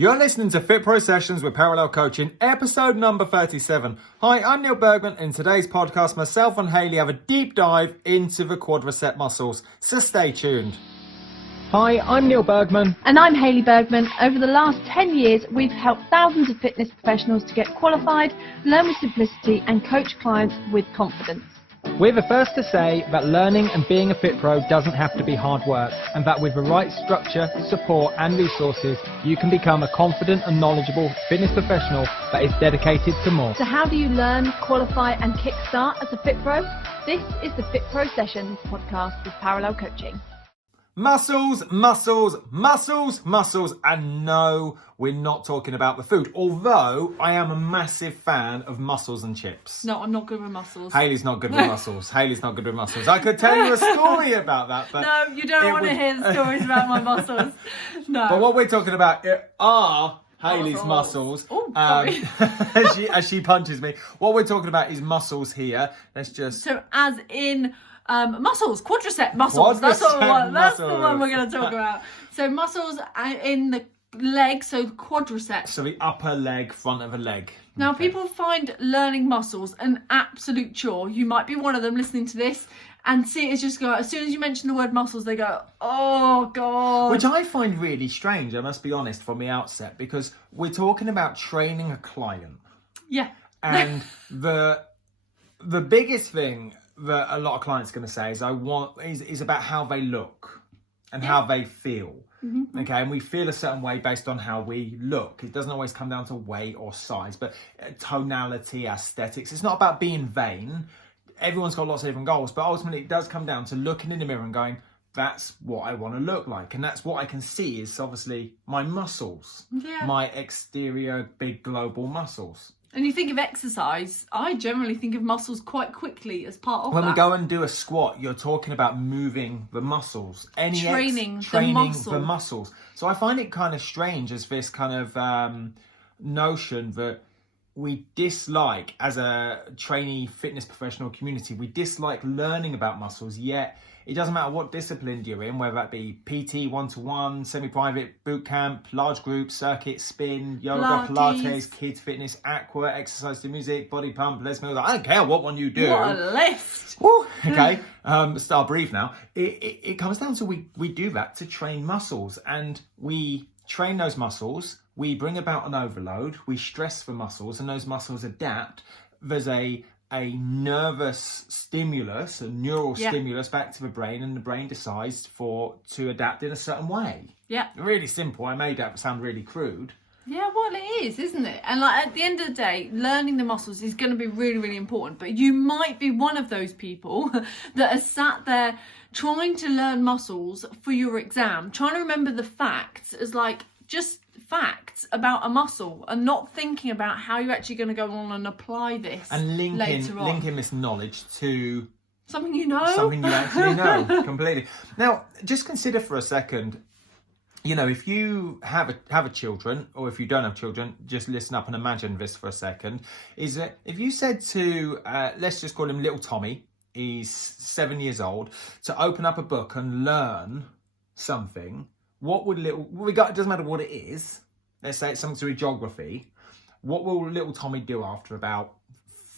You're listening to FitPro Sessions with Parallel Coaching, episode number 37. Hi, I'm Neil Bergman. In today's podcast, myself and Hayley have a deep dive into the quadricep muscles, so stay tuned. Hi, I'm Neil Bergman. And I'm Hayley Bergman. Over the last 10 years, we've helped thousands of fitness professionals to get qualified, learn with simplicity, and coach clients with confidence. We're the first to say that learning and being a FitPro doesn't have to be hard work, and that with the right structure, support and resources, you can become a confident and knowledgeable fitness professional that is dedicated to more. So how do you learn, qualify and kickstart as a FitPro? This is the FitPro Sessions podcast with Parallel Coaching. Muscles, muscles, muscles, muscles. And no, we're not talking about the food. Although I am a massive fan of mussels and chips. No, I'm not good with muscles. Hayley's not good with mussels. Hayley's not good with mussels. I could tell you a story about that. But no, you don't want to hear the stories about my muscles. No. But what we're talking about are Hayley's muscles. Oh, sorry. as she punches me. What we're talking about is muscles here. Let's just... So as in... muscles, quadricep muscles. That's the one we're going to talk about. So muscles in the leg, so quadriceps. So the upper leg, front of a leg. Now, people find learning muscles an absolute chore. You might be one of them listening to this and see it as just go, as soon as you mention the word muscles, they go, oh, God. Which I find really strange, I must be honest, from the outset, because we're talking about training a client. Yeah. And the biggest thing that a lot of clients are going to say is about how they look and how they feel. Mm-hmm. Okay, and we feel a certain way based on how we look. It doesn't always come down to weight or size, but tonality, aesthetics. It's not about being vain. Everyone's got lots of different goals, but ultimately it does come down to looking in the mirror and going, that's what I want to look like. And that's what I can see is obviously my muscles, my exterior big global muscles. And you think of exercise, I generally think of muscles quite quickly as part of When that. we go and do a squat, you're talking about moving the muscles. Training the muscles. So I find it kind of strange as this kind of notion that we dislike, as a trainee fitness professional community, we dislike learning about muscles, yet it doesn't matter what discipline you're in, whether that be PT, one-to-one, semi-private, boot camp, large group, circuit, spin, yoga, Pilates, kids fitness, aqua, exercise to music, body pump, Les Mills. I don't care what one you do. What a lift. Woo, okay, start breathe now. It comes down to we do that to train muscles, and we train those muscles. We bring about an overload. We stress the muscles, and those muscles adapt. There's a nervous stimulus, a neural stimulus back to the brain, and the brain decides to adapt in a certain way. Yeah. Really simple. I made that sound really crude. Yeah, well, it is, isn't it? And like at the end of the day, learning the muscles is going to be really, really important. But you might be one of those people that are sat there trying to learn muscles for your exam, trying to remember the facts as like just facts about a muscle and not thinking about how you're actually going to go on and apply this and later on. linking this knowledge to something you know. Something you actually know completely. Now, just consider for a second, you know, if you have a children, or if you don't have children, just listen up and imagine this for a second. Is that if you said to, let's just call him little Tommy, he's 7 years old, to open up a book and learn something, what would it doesn't matter what it is, let's say it's something to do with geography, what will little Tommy do after about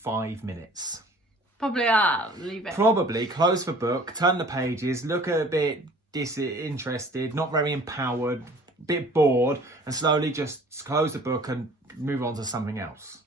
5 minutes? Probably leave it. Probably close the book, turn the pages, look a bit disinterested, not very empowered, a bit bored, and slowly just close the book and move on to something else.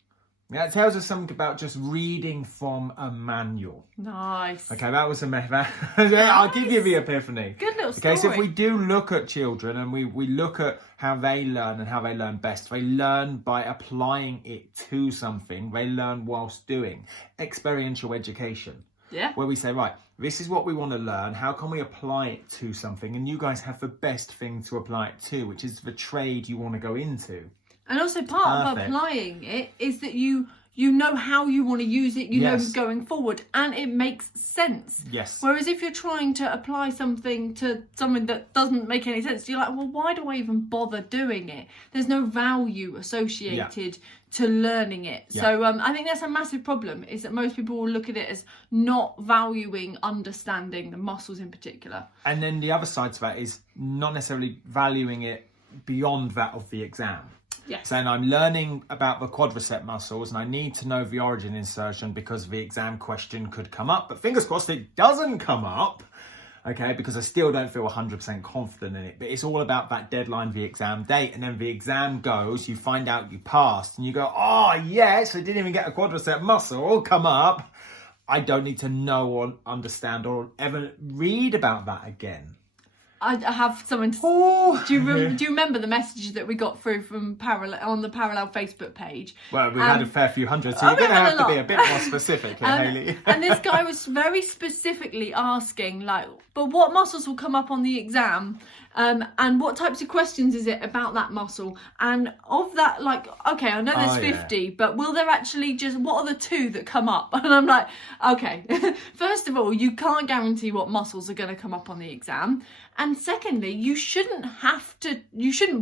Yeah, it tells us something about just reading from a manual. Nice. Okay, that was a method. I'll give you the epiphany. Good little story. Okay, so if we do look at children and we look at how they learn and how they learn best, they learn by applying it to something. They learn whilst doing. Experiential education. Yeah. Where we say, right, this is what we want to learn. How can we apply it to something? And you guys have the best thing to apply it to, which is the trade you want to go into. And also part of applying it is that you know how you want to use it, you know going forward, and it makes sense. Yes. Whereas if you're trying to apply something to something that doesn't make any sense, you're like, well, why do I even bother doing it? There's no value associated to learning it. Yeah. So I think that's a massive problem, is that most people will look at it as not valuing understanding the muscles in particular. And then the other side to that is not necessarily valuing it beyond that of the exam. Yes. Saying I'm learning about the quadricep muscles and I need to know the origin insertion because the exam question could come up, but fingers crossed it doesn't come up, okay, because I still don't feel 100% confident in it. But it's all about that deadline, the exam date, and then the exam goes, you find out you passed and you go, oh yes, I didn't even get a quadricep muscle come up. I don't need to know or understand or ever read about that again. I have something to do you remember the messages that we got through from on the Parallel Facebook page? Well, we've had a fair few hundred, so you're going to have to be a bit more specific here, Hayley. And this guy was very specifically asking, like, but what muscles will come up on the exam? And what types of questions is it about that muscle? And of that, like, okay, I know there's 50, but will there actually what are the 2 that come up? And I'm like, okay, first of all, you can't guarantee what muscles are going to come up on the exam. And secondly, you shouldn't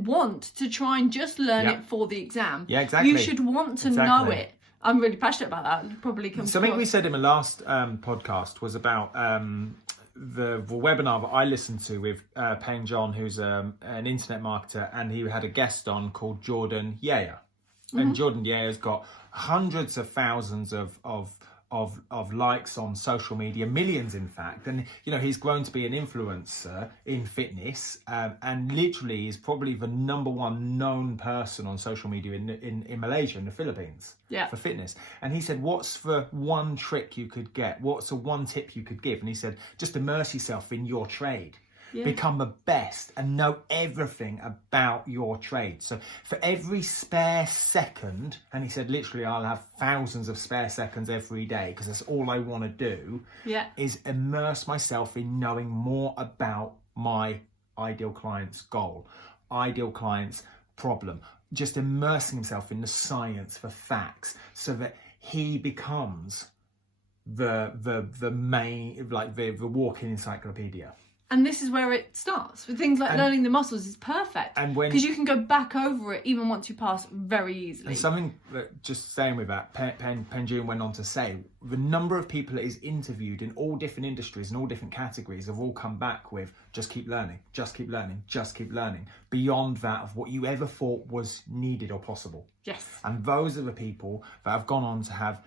want to try and just learn it for the exam. Yeah, exactly. You should want to know it. I'm really passionate about that. Probably comes Something we said in the last podcast was about the webinar that I listened to with Payne John, who's an internet marketer, and he had a guest on called Jordan Yeager. And Jordan Yeager's got hundreds of thousands of likes on social media, millions in fact, and he's grown to be an influencer in fitness, and literally is probably the number 1 known person on social media in Malaysia, in the Philippines, for fitness. And he said, what's the one trick you could get? What's the one tip you could give? And he said, just immerse yourself in your trade. Become the best and know everything about your trade. So for every spare second, and he said literally I'll have thousands of spare seconds every day because that's all I want to do, is immerse myself in knowing more about my ideal client's goal, ideal client's problem, just immersing himself in the science, the facts, so that he becomes the main, like the walking encyclopedia. And this is where it starts with things like learning the muscles is perfect, because you can go back over it even once you pass very easily. And something that, just saying with that, Penjun went on to say, the number of people that is interviewed in all different industries and all different categories have all come back with just keep learning, just keep learning, just keep learning, beyond that of what you ever thought was needed or possible. Yes. And those are the people that have gone on to have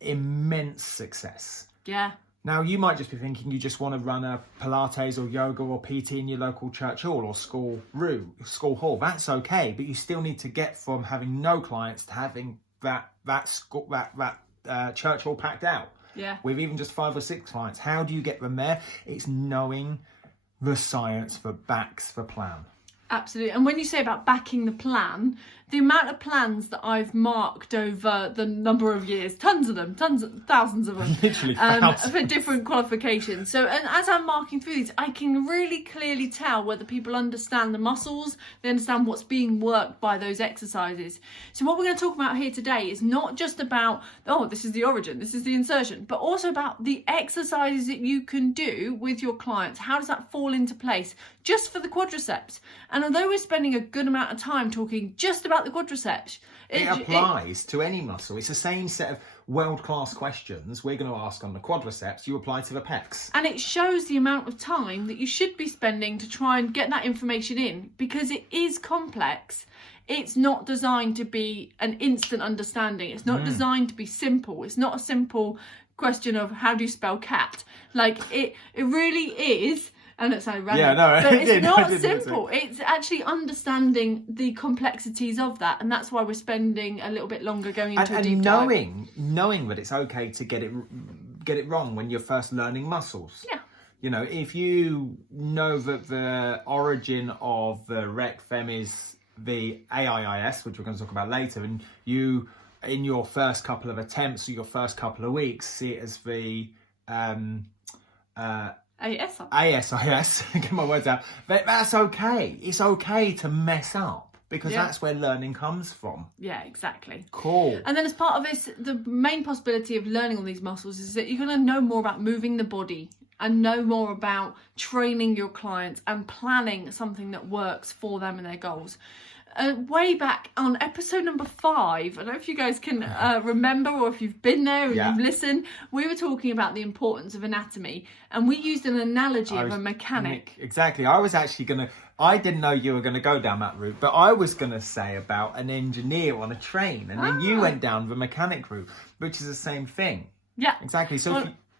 immense success. Yeah. Now, you might just be thinking you just want to run a Pilates or yoga or PT in your local church hall or school hall. That's okay, but you still need to get from having no clients to having that church hall packed out. Yeah. With even just 5 or 6 clients. How do you get them there? It's knowing the science that backs the plan. Absolutely. And when you say about backing the plan, the amount of plans that I've marked over the number of years, thousands of them, Literally thousands. For different qualifications. So, and as I'm marking through these, I can really clearly tell whether people understand the muscles, they understand what's being worked by those exercises. So what we're going to talk about here today is not just about, this is the origin, this is the insertion, but also about the exercises that you can do with your clients. How does that fall into place just for the quadriceps? And although we're spending a good amount of time talking just about the quadriceps, it applies to any muscle. It's the same set of world-class questions we're going to ask on the quadriceps you apply to the pecs. And it shows the amount of time that you should be spending to try and get that information in, because it is complex. It's not designed to be an instant understanding. It's not designed to be simple. It's not a simple question of how do you spell cat. Like it really is. And it sounded random, but it's not simple. It's actually understanding the complexities of that, and that's why we're spending a little bit longer going into a deep dive. knowing that it's okay to get it wrong when you're first learning muscles. Yeah. If you know that the origin of the rec fem is the AIIS, which we're going to talk about later, and you, in your first couple of attempts or your first couple of weeks, see it as the ASIS, get my words out. But that's okay. It's okay to mess up, because that's where learning comes from. Yeah, exactly. Cool. And then as part of this, the main possibility of learning all these muscles is that you're going to know more about moving the body and know more about training your clients and planning something that works for them and their goals. way back on episode number 5. I don't know if you guys can remember, or if you've been there and you've listened. We were talking about the importance of anatomy, and we used an analogy of a mechanic. Exactly. I didn't know you were going to go down that route, but I was going to say about an engineer on a train, and then you went down the mechanic route, which is the same thing. Yeah. Exactly. So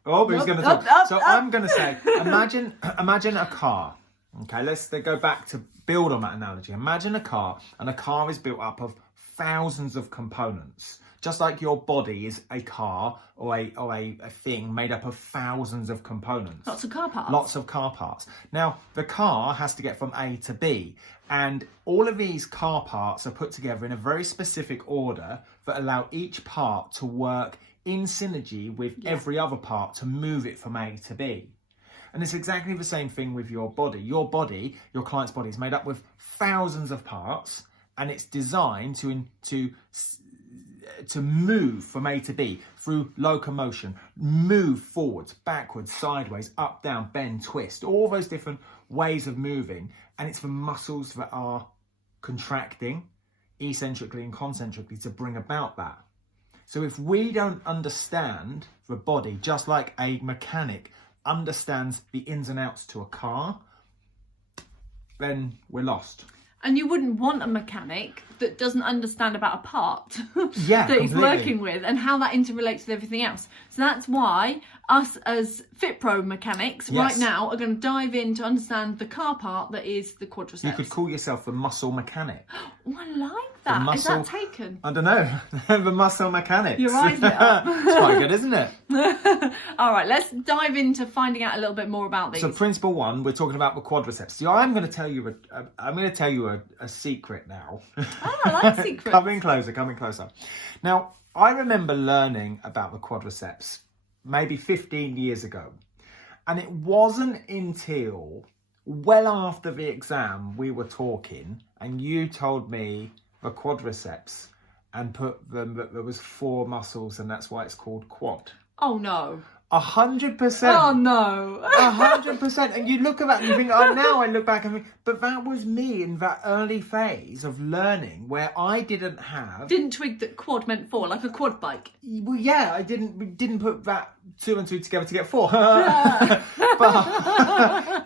who's going to talk? I'm going to say, imagine a car. Okay, let's go back to build on that analogy. Imagine a car, and a car is built up of thousands of components. Just like your body is a car or a thing made up of thousands of components. Lots of car parts. Lots of car parts. Now, the car has to get from A to B, and all of these car parts are put together in a very specific order that allow each part to work in synergy with every other part to move it from A to B. And it's exactly the same thing with your body. Your body, your client's body, is made up with thousands of parts, and it's designed to move from A to B through locomotion, move forwards, backwards, sideways, up, down, bend, twist, all those different ways of moving. And it's the muscles that are contracting eccentrically and concentrically to bring about that. So if we don't understand the body, just like a mechanic understands the ins and outs to a car, then we're lost. And you wouldn't want a mechanic that doesn't understand about a part that he's working with and how that interrelates with everything else. So that's why us as FitPro mechanics right now are going to dive in to understand the car part that is the quadriceps. You could call yourself the muscle mechanic. Oh, I like that. Is that taken? I don't know. The muscle mechanics. You're right. It's quite good, isn't it? All right, let's dive into finding out a little bit more about these. So principle 1, we're talking about the quadriceps. See, I'm going to tell you a secret now. Oh, I like secrets. Coming closer. Now, I remember learning about the quadriceps maybe 15 years ago. And it wasn't until well after the exam we were talking and you told me the quadriceps and put them that there was 4 muscles and that's why it's called quad. Oh no. 100%. Oh no. 100%. And you look at that and you think, now I look back and think, but that was me in that early phase of learning where I didn't twig that quad meant 4, like a quad bike. Well, yeah, I didn't put that 2 and 2 together to get 4.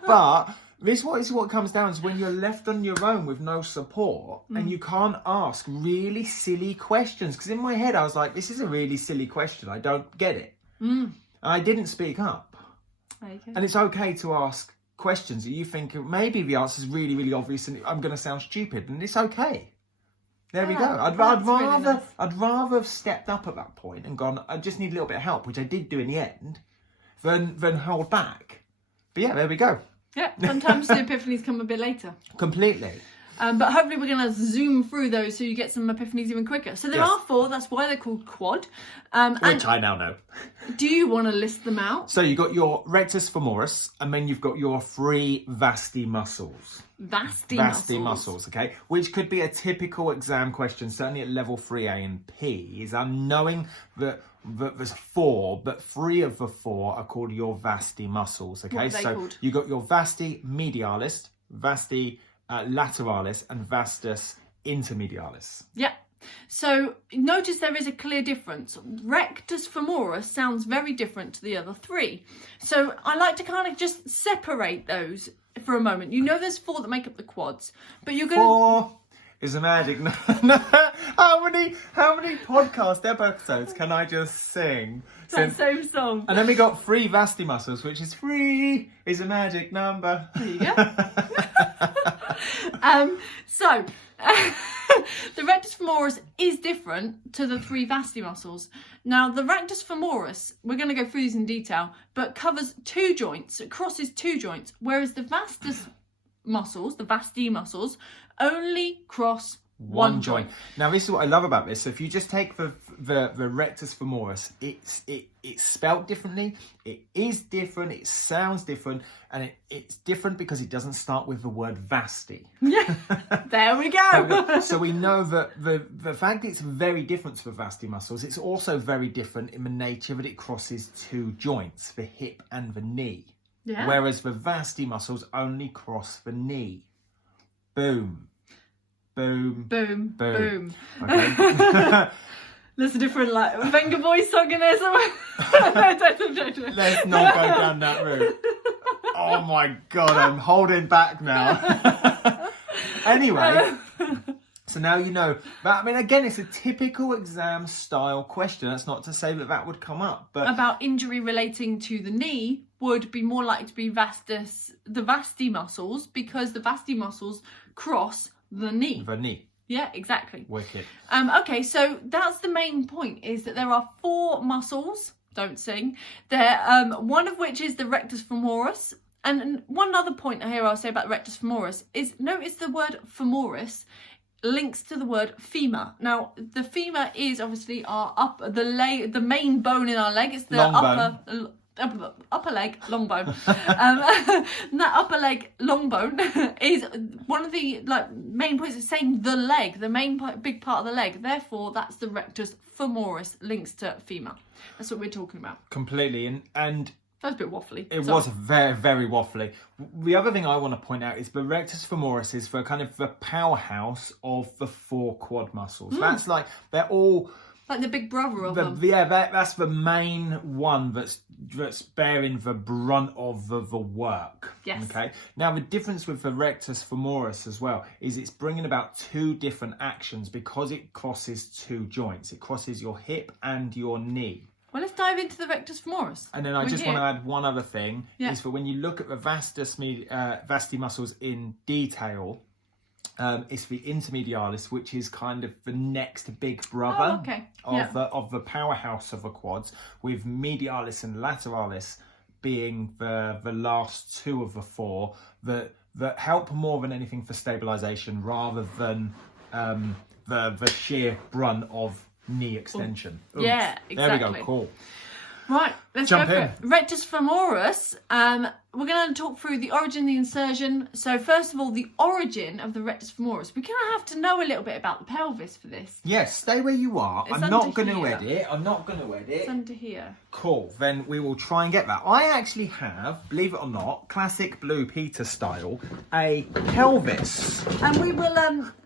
but this is what comes down to when you're left on your own with no support and you can't ask really silly questions. Because in my head I was like, this is a really silly question. I don't get it. I didn't speak up. Okay. And it's okay to ask questions that you think maybe the answer is really, really obvious and I'm going to sound stupid, and it's okay. There we go. I'd rather have stepped up at that point and gone, I just need a little bit of help, which I did do in the end, than hold back. But yeah, there we go. Yeah, sometimes the epiphanies come a bit later. Completely. But hopefully we're going to zoom through those so you get some epiphanies even quicker. So there are 4, that's why they're called quad. Which I now know. Do you want to list them out? So you've got your Rectus Femoris, and then you've got your 3 Vasti muscles. Vasti muscles, okay? Which could be a typical exam question, certainly at level 3A and P, is knowing that there's 4, but 3 of the 4 are called your Vasti muscles, okay? What are they called? You got your Vasti Medialis, Vasti Lateralis, and Vastus Intermedialis. Yeah. So notice there is a clear difference. Rectus femoris sounds very different to the other 3. So I like to kind of just separate those for a moment. You know there's 4 that make up the quads, but you're going to... 4 is a magic number. How many podcast episodes can I just sing? That same song. And then we got 3 Vasti muscles, which is 3 is a magic number. There you go. So the rectus femoris is different to the 3 Vasti muscles. Now the rectus femoris, we're going to go through these in detail, but covers 2 joints, it crosses 2 joints, whereas the Vastus muscles, the Vasti muscles, only cross one joint. Now this is what I love about this. So if you just take the rectus femoris, it's spelt differently, it is different, it sounds different, and it's different because it doesn't start with the word Vasti. Yeah, there we go. So we know that the fact it's very different to the Vasti muscles, it's also very different in the nature that it crosses 2 joints, the hip and the knee. Yeah. Whereas the Vasti muscles only cross the knee. Boom. boom, boom, boom. Okay. There's a different Venga Boys song in there somewhere. No, don't. Let's not go down that route. Oh my God, I'm holding back now. Anyway, so now you know. But I mean, again, it's a typical exam style question. That's not to say that would come up. But about injury relating to the knee would be more likely to be the Vasti muscles, because the Vasti muscles cross the knee. The knee. Yeah, exactly. Wicked. Okay, so that's the main point, is that there are 4 muscles, don't sing, there, one of which is the Rectus Femoris. And one other point here I'll say about the Rectus Femoris is, notice the word femoris links to the word femur. Now, the femur is obviously the main bone in our leg. It's the upper leg, long bone. That upper leg, long bone is one of the main points of saying the leg, the main big part of the leg. Therefore, that's the Rectus Femoris, links to femur. That's what we're talking about. Completely. And that was a bit waffly. It was very, very waffly. The other thing I want to point out is the Rectus Femoris is the kind of the powerhouse of the 4 quad muscles. That's they're all like the big brother of them. Yeah, that's the main one that's bearing the brunt of the work. Yes. Okay. Now the difference with the Rectus Femoris as well is it's bringing about 2 different actions because it crosses 2 joints. It crosses your hip and your knee. Well, let's dive into the Rectus Femoris. And then I just want to add one other thing, is that when you look at the Vasti muscles in detail, it's the intermedialis, which is kind of the next big brother of the powerhouse of the quads, with medialis and lateralis being the last 2 of the 4 that help more than anything for stabilisation rather than the sheer brunt of knee extension. Ooh. Yeah, exactly. There we go, cool. Right, let's jump go for in. it. Rectus femoris, we're going to talk through the origin, the insertion. So first of all, the origin of the rectus femoris. We're going to have to know a little bit about the pelvis for this. Yes, stay where you are. I'm not going to edit. It's under here. Cool, then we will try and get that. I actually have, believe it or not, classic Blue Peter style, a pelvis. And we will...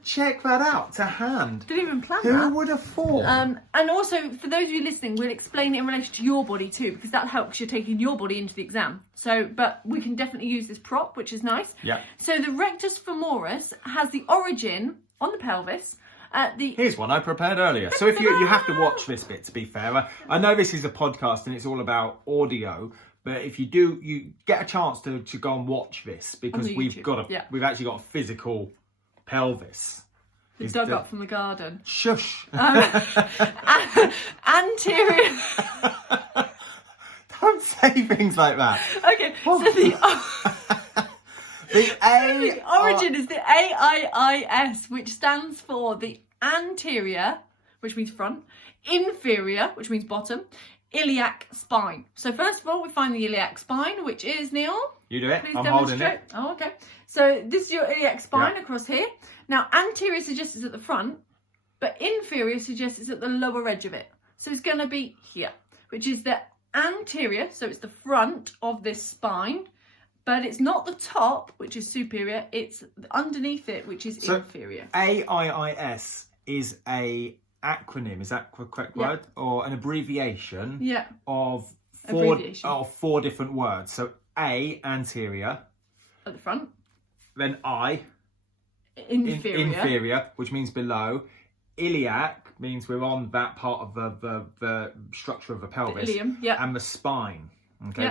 check that out to hand. Didn't even plan that. Who would have thought? And also, for those of you listening, we'll explain it in relation to your body too, because that helps you taking your body into the exam. So, but we can definitely use this prop, which is nice. Yeah. So the rectus femoris has the origin on the pelvis. Here's one I prepared earlier. So if you have to watch this bit, to be fair. I know this is a podcast and it's all about audio, but if you do, you get a chance to go and watch this, because we've actually got a physical pelvis. It's dug up from the garden. Shush. Anterior. Don't say things like that. Okay, so the origin is the AIIS, which stands for the anterior, which means front, inferior, which means bottom, iliac spine. So first of all, we find the iliac spine, which is, Neil. You do it. Please I'm demonstrate. holding it. Oh, okay. So this is your iliac spine across here. Now, anterior suggests it's at the front, but inferior suggests it's at the lower edge of it. So it's going to be here, which is the anterior, so it's the front of this spine, but it's not the top, which is superior, it's underneath it, which is inferior. AIIS is a acronym, is that the correct word? Or an abbreviation of 4 different words. So A, anterior. At the front. Then I, inferior, which means below. Iliac means we're on that part of the structure of the pelvis. The ilium, and the spine,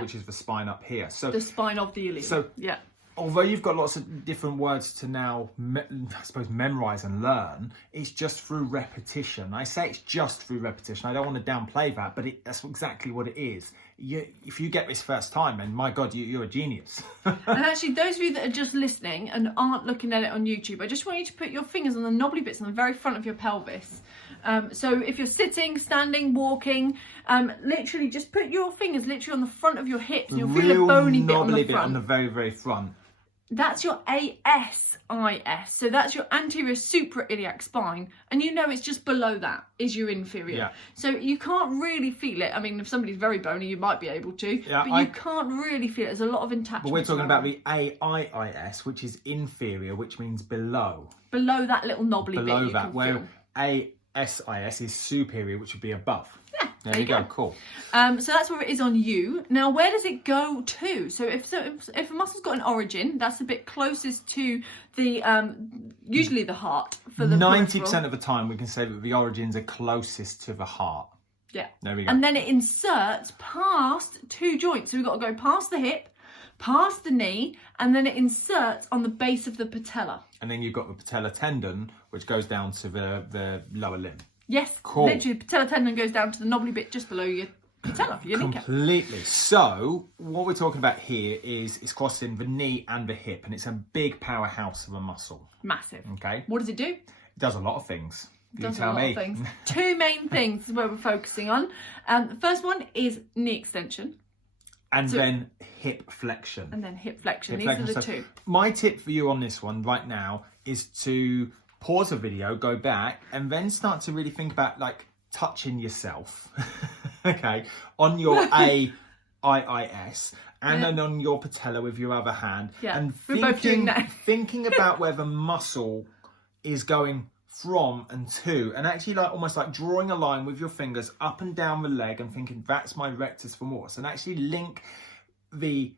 which is the spine up here. So the spine of the ilium. So although you've got lots of different words to now, I suppose, memorize and learn, it's just through repetition. I say it's just through repetition. I don't want to downplay that, but that's exactly what it is. If you get this first time, and my God, you're a genius. And actually, those of you that are just listening and aren't looking at it on YouTube, I just want you to put your fingers on the knobbly bits on the very front of your pelvis. So if you're sitting, standing, walking, literally just put your fingers literally on the front of your hips, and you'll feel a bony bit on the front. On the very, very front. That's your ASIS. So that's your anterior suprailiac spine. And you know it's just below that is your inferior. Yeah. So you can't really feel it. I mean, if somebody's very bony, you might be able to. Yeah, but you can't really feel it. There's a lot of attachment. But we're talking about the AIIS, which is inferior, which means below. Below that little knobbly bit. Below you that, can where feel. ASIS is superior, which would be above. Yeah, There you go. Cool. So that's where it is on you. Now, where does it go to? So if a muscle's got an origin, that's a bit closest to the usually the heart for the 90% of the time, we can say that the origins are closest to the heart. Yeah. There we go. And then it inserts past two joints. So we've got to go past the hip, past the knee, and then it inserts on the base of the patella. And then you've got the patellar tendon, which goes down to the lower limb. Yes, Cool. literally, the patella tendon goes down to the knobbly bit just below your patella, your kneecap. Completely. So what we're talking about here is crossing the knee and the hip, and it's a big powerhouse of a muscle. Massive. Okay. What does it do? It does a lot of things. You Does a tell lot me. of things. Two main things is where we're focusing on. The first one is knee extension. And then hip flexion. And then hip flexion. Hip These flexion. are the So two. my tip for you on this one right now is to pause the video, go back, and then start to really think about like touching yourself, okay, on your AIIS, and then on your patella with your other hand. Yeah, and we're both doing that. thinking about where the muscle is going from and to, and actually like almost like drawing a line with your fingers up and down the leg and thinking that's my rectus femoris, and actually link the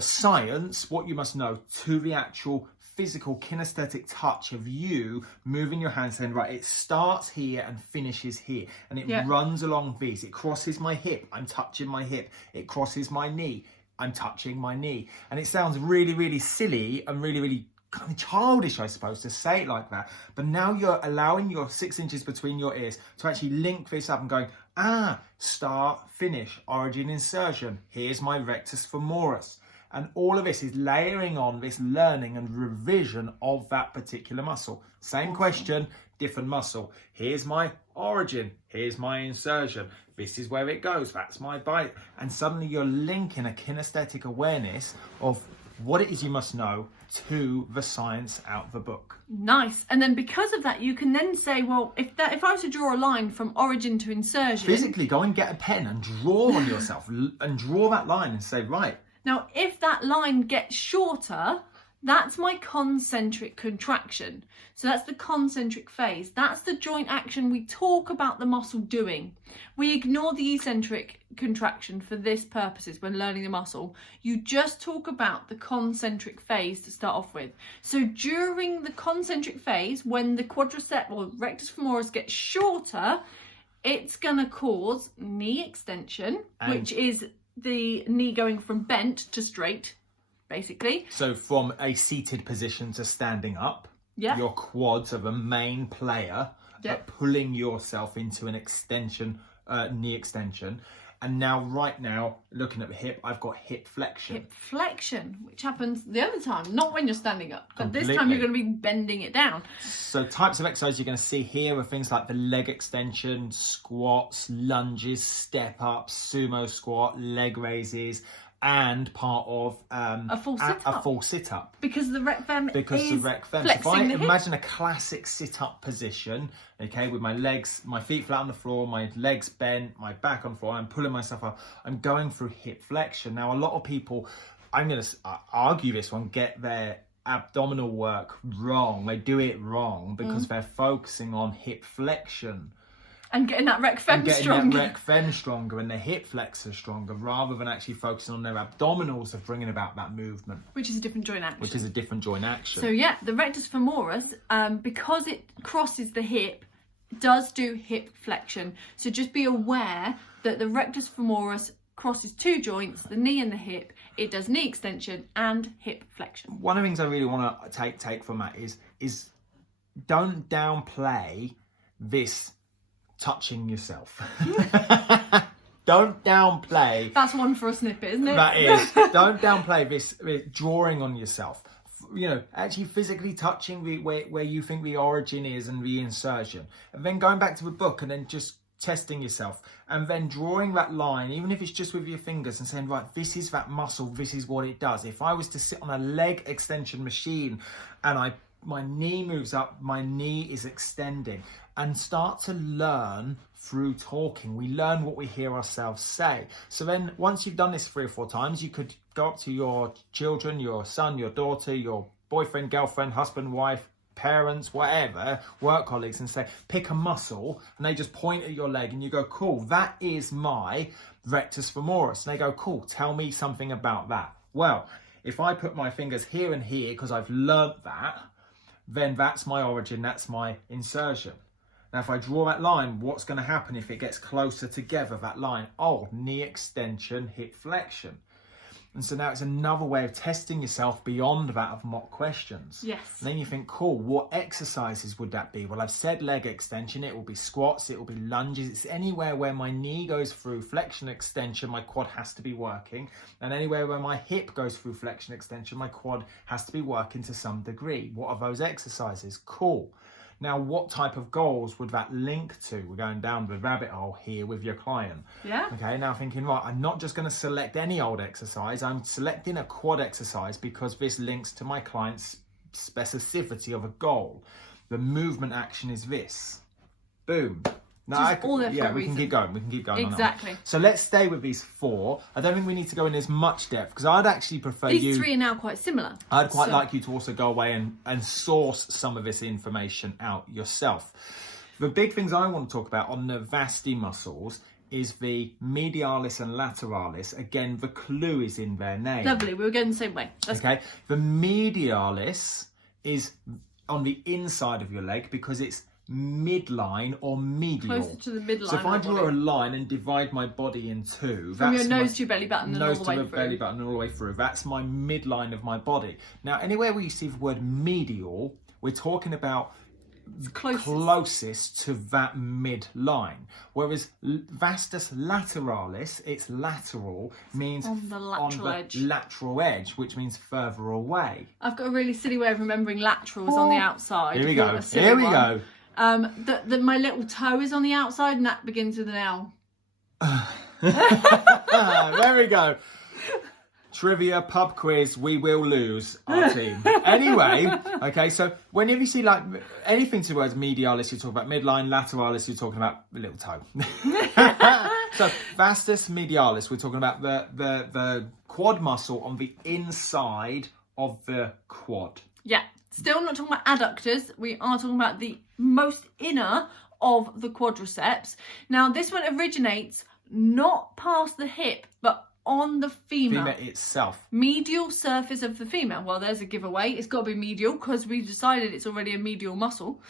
science, what you must know, to the actual physical kinesthetic touch of you moving your hands, saying right, it starts here and finishes here, and it runs along these. It crosses my hip, I'm touching my hip. It crosses my knee, I'm touching my knee. And it sounds really, really silly and really, really kind of childish, I suppose, to say it like that. But now you're allowing your 6 inches between your ears to actually link this up and going, start, finish, origin, insertion. Here's my rectus femoris. And all of this is layering on this learning and revision of that particular muscle. Same question, different muscle. Here's my origin. Here's my insertion. This is where it goes. That's my bite. And suddenly you're linking a kinesthetic awareness of what it is you must know to the science out of the book. Nice. And then because of that, you can then say, well, if I was to draw a line from origin to insertion. Physically go and get a pen and draw on yourself and draw that line and say, right. Now, if that line gets shorter, that's my concentric contraction. So that's the concentric phase. That's the joint action we talk about the muscle doing. We ignore the eccentric contraction for this purposes when learning the muscle. You just talk about the concentric phase to start off with. So during the concentric phase, when the quadricep or rectus femoris gets shorter, it's going to cause knee extension, which is the knee going from bent to straight, basically. So from a seated position to standing up, your quads are the main player at pulling yourself into an extension, knee extension. And now, right now, looking at the hip, I've got hip flexion. Hip flexion, which happens the other time, not when you're standing up. But Completely. this time you're going to be bending it down. So types of exercises you're going to see here are things like the leg extension, squats, lunges, step ups, sumo squat, leg raises, and part of a full sit-up. Because the rec fem is flexing So if I the hip. imagine a classic sit-up position, okay, with my feet flat on the floor, my legs bent, my back on the floor, I'm pulling myself up, I'm going through hip flexion. Now, a lot of people, I'm going to argue this one, get their abdominal work wrong. They do it wrong because they're focusing on hip flexion. And getting that rec fem stronger. That rec fem stronger and the hip flexor stronger, rather than actually focusing on their abdominals of bringing about that movement. Which is a different joint action. So yeah, the rectus femoris, because it crosses the hip, does do hip flexion. So just be aware that the rectus femoris crosses two joints, the knee and the hip. It does knee extension and hip flexion. One of the things I really want to take from that is don't downplay this touching yourself. Don't downplay. That's one for a snippet, isn't it? That is. Don't downplay this drawing on yourself. You know, actually physically touching where you think the origin is and the insertion. And then going back to the book and then just testing yourself, and then drawing that line, even if it's just with your fingers, and saying, right, this is that muscle, this is what it does. If I was to sit on a leg extension machine and my knee moves up, my knee is extending, and start to learn through talking. We learn what we hear ourselves say. So then once you've done this 3 or 4 times, you could go up to your children, your son, your daughter, your boyfriend, girlfriend, husband, wife, parents, whatever, work colleagues, and say, pick a muscle, and they just point at your leg and you go, cool, that is my rectus femoris. And they go, cool, tell me something about that. Well, if I put my fingers here and here because I've learnt that, then that's my origin, that's my insertion. Now, if I draw that line, what's going to happen if it gets closer together, that line? Oh, knee extension, hip flexion. And so now it's another way of testing yourself beyond that of mock questions. Yes. And then you think, cool, what exercises would that be? Well, I've said leg extension. It will be squats. It will be lunges. It's anywhere where my knee goes through flexion extension, my quad has to be working. And anywhere where my hip goes through flexion extension, my quad has to be working to some degree. What are those exercises? Cool. Now, what type of goals would that link to? We're going down the rabbit hole here with your client. Yeah. Okay, now thinking, right, I'm not just going to select any old exercise. I'm selecting a quad exercise because this links to my client's specificity of a goal. The movement action is this. Boom. Now, all there for a we reason. can keep going. We can keep going. Exactly. So let's stay with these 4. I don't think we need to go in as much depth because I'd actually prefer These 3 are now quite similar. I'd quite like you to also go away and source some of this information out yourself. The big things I want to talk about on the Vasti muscles is the medialis and lateralis. Again, the clue is in their name. Lovely, we were going the same way. Okay, the medialis is on the inside of your leg because it's midline or medial. Closer to the midline. So if I draw a line and divide my body in 2, From that's your nose to your belly button and all nose the to way the through. belly button and all the way through. That's my midline of my body. Now, anywhere where you see the word medial, we're talking about closest to that midline. Whereas vastus lateralis, it's lateral, means on the lateral edge. Lateral edge, which means further away. I've got a really silly way of remembering laterals on the outside. Here we go. Here we go. My little toe is on the outside and that begins with an L. There we go. Trivia, pub quiz, we will lose our team. Anyway, okay, so whenever you see like anything to words medialis, you're talking about midline, lateralis, you're talking about the little toe. So vastus medialis, we're talking about the quad muscle on the inside of the quad. Yeah, still not talking about adductors. We are talking about the most inner of the quadriceps. Now, this one originates not past the hip, but on the femur. Femur itself. Medial surface of the femur. Well, there's a giveaway. It's got to be medial because we've decided it's already a medial muscle.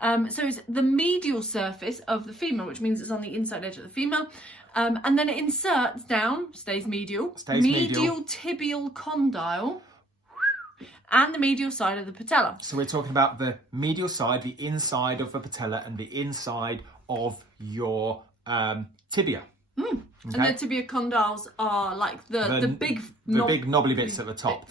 So it's the medial surface of the femur, which means it's on the inside edge of the femur. And then it inserts down, stays medial. Medial tibial condyle. And the medial side of the patella. So we're talking about the medial side, the inside of the patella, and the inside of your tibia. Okay. And the tibia condyles are like the big knobbly bits at the top.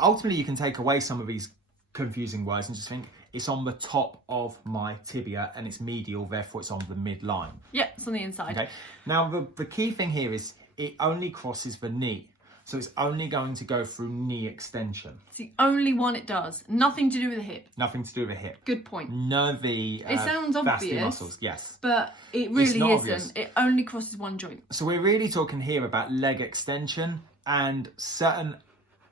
Ultimately, you can take away some of these confusing words and just think it's on the top of my tibia and it's medial, therefore it's on the midline. Yeah, it's on the inside. Okay. Now, the key thing here is it only crosses the knee. So it's only going to go through knee extension. It's the only one it does. Nothing to do with the hip. Nothing to do with the hip. Good point. None of the it sounds Vasti obvious, muscles, yes. But it really isn't. Obvious. It only crosses one joint. So we're really talking here about leg extension and certain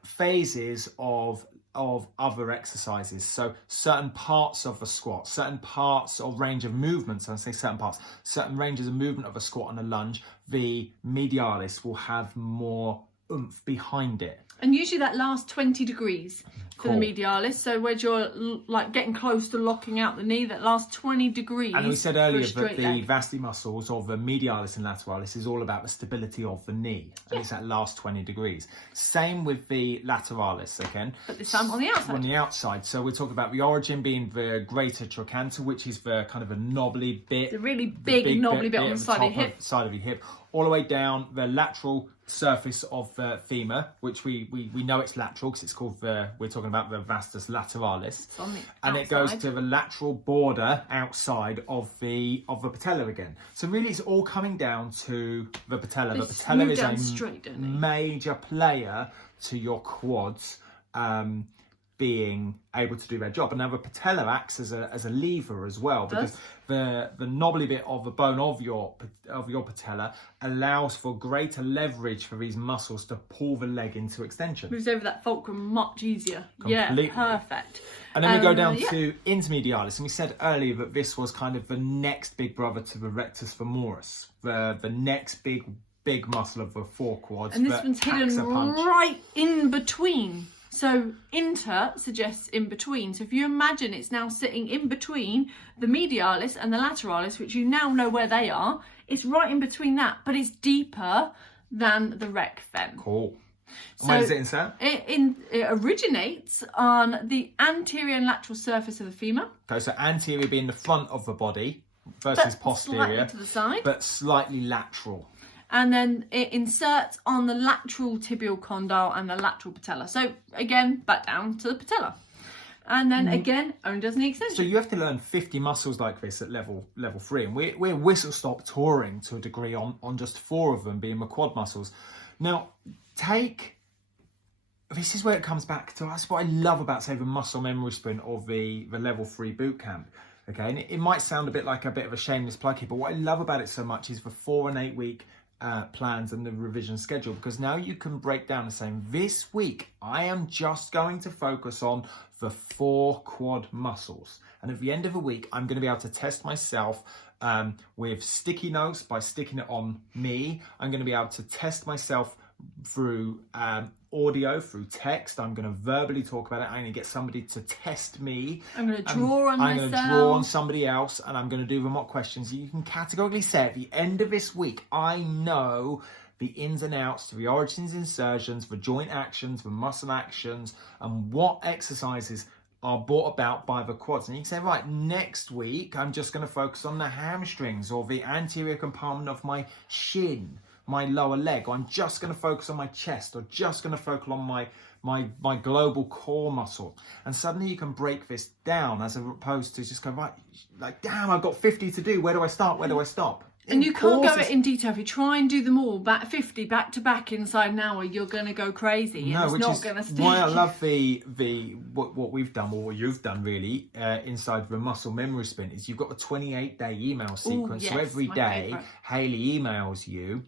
phases of other exercises. So certain parts of a squat, certain parts or range of movements, I say certain parts, certain ranges of movement of a squat and a lunge, the medialis will have more oomph behind it. And usually that lasts 20 degrees for Cool. the medialis. So when you're like getting close to locking out the knee, that lasts 20 degrees. And we said earlier for a that straight the leg. Vasti muscles or the medialis and lateralis is all about the stability of the knee. And it's that last 20 degrees. Same with the lateralis again. But this time on the outside. On the outside. So we're talking about the origin being the greater trochanter, which is the kind of a knobbly bit. The really big knobbly bit on the side of your hip. Side of your hip. All the way down the lateral surface of the femur, which we we know it's lateral because it's called we're talking about the Vastus Lateralis, and it goes to the lateral border outside of the patella again. So really, it's all coming down to the patella. The patella is a major player to your quads being able to do their job. And now the patella acts as a lever as well, because the knobbly bit of the bone of your patella allows for greater leverage for these muscles to pull the leg into extension. Moves over that fulcrum much easier. Completely. Yeah, perfect. And then we go down to intermedialis, and we said earlier that this was kind of the next big brother to the rectus femoris, the next big muscle of the forequads. And this one's hidden right in between. So inter suggests in between. So if you imagine it's now sitting in between the medialis and the lateralis, which you now know where they are, it's right in between that, but it's deeper than the rec fem. Cool. And where does it insert? It originates on the anterior and lateral surface of the femur. Okay, so anterior being the front of the body versus posterior, slightly to the side, but slightly lateral. And then it inserts on the lateral tibial condyle and the lateral patella. So again, back down to the patella. And then again, only does knee extension. So you have to learn 50 muscles like this at level 3. And we're whistle stop touring to a degree on just 4 of them being the quad muscles. Now, this is where it comes back to, that's what I love about, say, the muscle memory sprint or the level 3 boot camp. Okay, and it might sound a bit like a bit of a shameless plug here, but what I love about it so much is the 4 and 8 week plans and the revision schedule, because now you can break down and say, this week I am just going to focus on the 4 quad muscles, and at the end of the week I'm going to be able to test myself with sticky notes by sticking it on me. I'm going to be able to test myself through audio, through text. I'm going to verbally talk about it. I'm going to get somebody to test me. I'm going to draw on myself. I'm going to draw on somebody else, and I'm going to do the mock questions. You can categorically say at the end of this week, I know the ins and outs, the origins, insertions, the joint actions, the muscle actions, and what exercises are brought about by the quads. And you can say, right, next week I'm just going to focus on the hamstrings or the anterior compartment of my shin, my lower leg, or I'm just going to focus on my chest, or just going to focus on my global core muscle. And suddenly you can break this down as opposed to just go, right, like, damn, I've got 50 to do. Where do I start? Where do I stop? And you can't go in detail. If you try and do them all 50 back to back inside an hour, you're going to go crazy, and it's not going to stick. Why I love what we've done, or what you've done really, inside the muscle memory sprint, is you've got a 28-day email sequence. So every day, Hayley emails you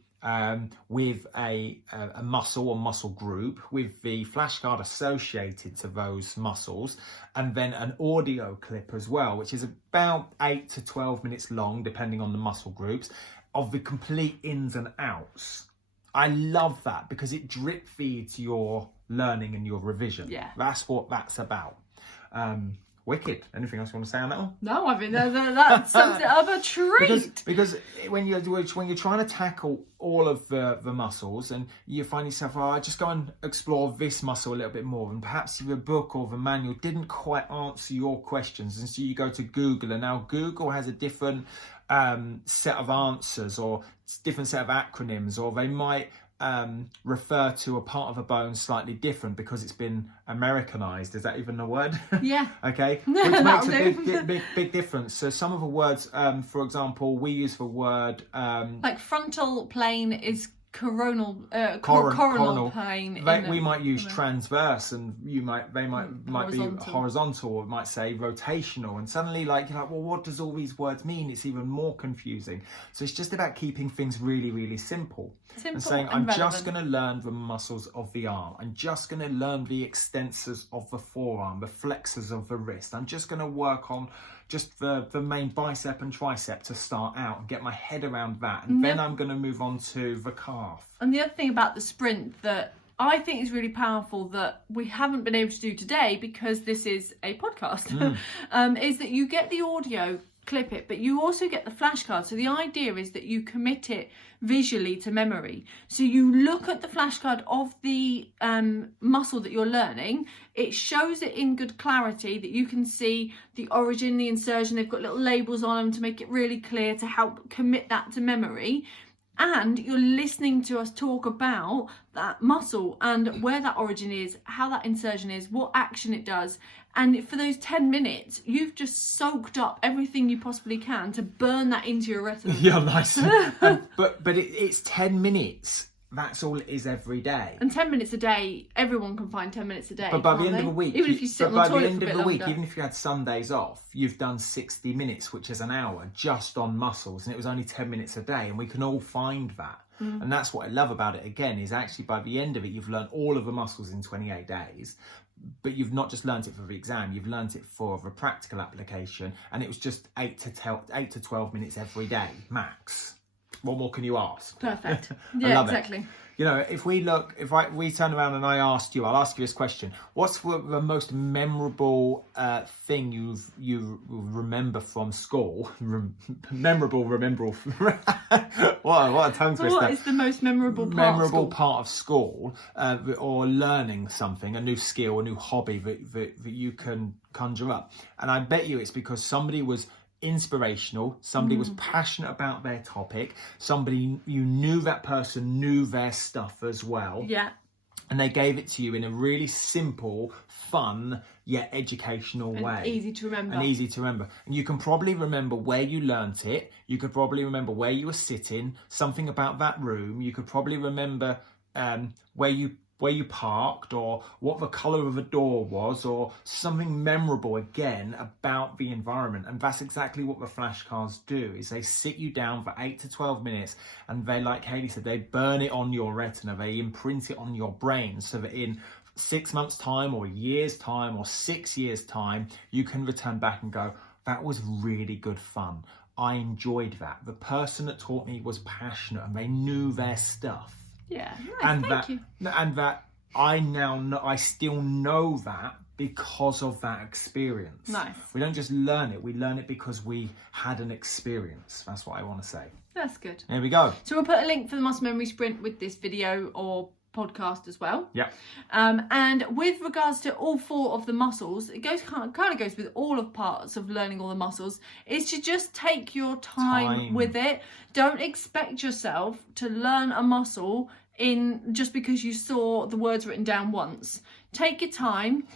with a muscle or muscle group with the flashcard associated to those muscles, and then an audio clip as well, which is about 8 to 12 minutes long, depending on the muscle groups, of the complete ins and outs. I love that because it drip feeds your learning and your revision. Yeah. That's what that's about. Wicked. Anything else you want to say on that one? No, I mean that sums it up a treat. Because when you're trying to tackle all of the muscles, and you find yourself, I just go and explore this muscle a little bit more, and perhaps the book or the manual didn't quite answer your questions, and so you go to Google, and now Google has a different set of answers or different set of acronyms, or they might refer to a part of a bone slightly different because it's been Americanized. Is that even a word? Yeah. Okay. Which makes a big difference. So some of the words, for example, we use the word like frontal plane is coronal plane. We might use transverse, and they might be horizontal, or it might say rotational, and suddenly you're like, well, what does all these words mean? It's even more confusing. So it's just about keeping things really, really simple and saying, I'm just going to learn the muscles of the arm. I'm just going to learn the extensors of the forearm, the flexors of the wrist. I'm just going to work on just the main bicep and tricep to start out and get my head around that, and then I'm going to move on to the calf. And the other thing about the sprint that I think is really powerful that we haven't been able to do today, because this is a podcast, is that you get the audio, clip it, but you also get the flashcard. So the idea is that you commit it visually to memory. So you look at the flashcard of the muscle that you're learning. It shows it in good clarity, that you can see the origin, the insertion. They've got little labels on them to make it really clear, to help commit that to memory. and you're listening to us talk about that muscle and where that origin is, how that insertion is, what action it does. And for those 10 minutes, you've just soaked up everything you possibly can to burn that into your retina. Yeah, nice. But it's 10 minutes. That's all it is every day. And 10 minutes a day, everyone can find 10 minutes a day. But by the end of the week, even if you sit on the toilet for a bit longer. even if you had Sundays off, you've done 60 minutes, which is an hour, just on muscles, and it was only 10 minutes a day, and we can all find that. And that's what I love about it, again, is actually by the end of it, you've learned all of the muscles in 28 days, but you've not just learned it for the exam, you've learned it for the practical application, and it was just 8 to 12 minutes every day, max. What more can you ask? Perfect. I Yeah, love exactly. It. You know, if we turn around and I'll ask you this question: what's the most memorable thing you remember from school? Memorable. what a tongue twister! What is the most memorable part of school, or learning something, a new skill, a new hobby that you can conjure up? And I bet you it's because somebody was inspirational, somebody was passionate about their topic, somebody, you knew that person knew their stuff as well, and they gave it to you in a really simple, fun yet educational way, easy to remember, and you can probably remember where you learnt it, you could probably remember where you were sitting, something about that room, you could probably remember where you parked, or what the colour of the door was, or something memorable again about the environment. And that's exactly what the flashcards do, is they sit you down for 8 to 12 minutes, and they, like Hayley said, they burn it on your retina, they imprint it on your brain, so that in 6 months time, or a year's time, or 6 years time, you can return back and go, that was really good fun, I enjoyed that, the person that taught me was passionate and they knew their stuff. Yeah, nice, thank you. And that I still know that because of that experience. Nice. We don't just learn it, we learn it because we had an experience. That's what I want to say. That's good. There we go. So we'll put a link for the muscle memory sprint with this video or podcast as well. Yeah. And with regards to all 4 of the muscles, it kind of goes with all of parts of learning all the muscles, is to just take your time with it. Don't expect yourself to learn a muscle in just because you saw the words written down once. Take your time.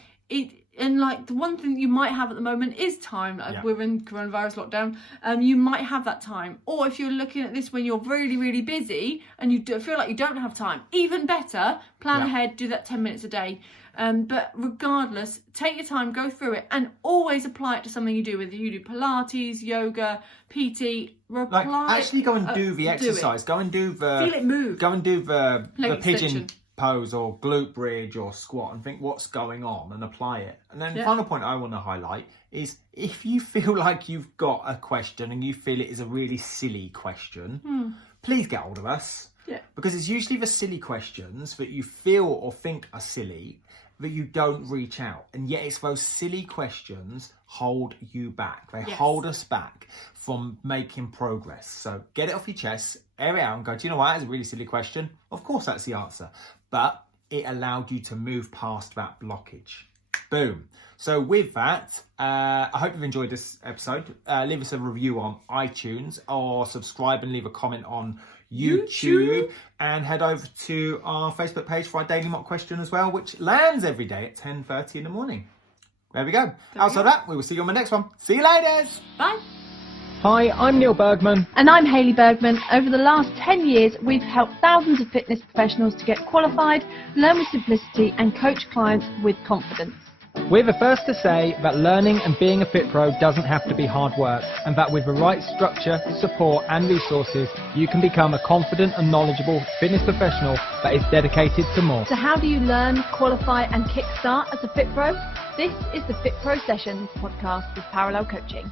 And like the one thing you might have at the moment is time. Like we're in coronavirus lockdown. You might have that time. Or if you're looking at this when you're really, really busy and you feel like you don't have time, even better, plan ahead, do that 10 minutes a day. But regardless, take your time, go through it, and always apply it to something you do. Whether you do Pilates, yoga, PT, actually go and do the exercise. Go and do the... Feel it move. Go and do the pigeon extension. Pose or glute bridge or squat, and think what's going on and apply it. And then the final point I want to highlight is, if you feel like you've got a question and you feel it is a really silly question, please get hold of us. Yeah. Because it's usually the silly questions that you feel or think are silly that you don't reach out, and yet it's those silly questions hold you back. They hold us back from making progress. So get it off your chest, air it out, and go, do you know what, that's a really silly question. Of course that's the answer, but it allowed you to move past that blockage. Boom. So with that, I hope you've enjoyed this episode. Leave us a review on iTunes, or subscribe and leave a comment on YouTube, and head over to our Facebook page for our daily mock question as well, which lands every day at 10:30 in the morning. There we go. Outside that, we will see you on the next one. See you later. Bye. Hi, I'm Neil Bergman. And I'm Hayley Bergman. Over the last 10 years, we've helped thousands of fitness professionals to get qualified, learn with simplicity, and coach clients with confidence. We're the first to say that learning and being a FitPro doesn't have to be hard work, and that with the right structure, support and resources, you can become a confident and knowledgeable fitness professional that is dedicated to more. So how do you learn, qualify and kickstart as a FitPro? This is the FitPro Sessions podcast with Parallel Coaching.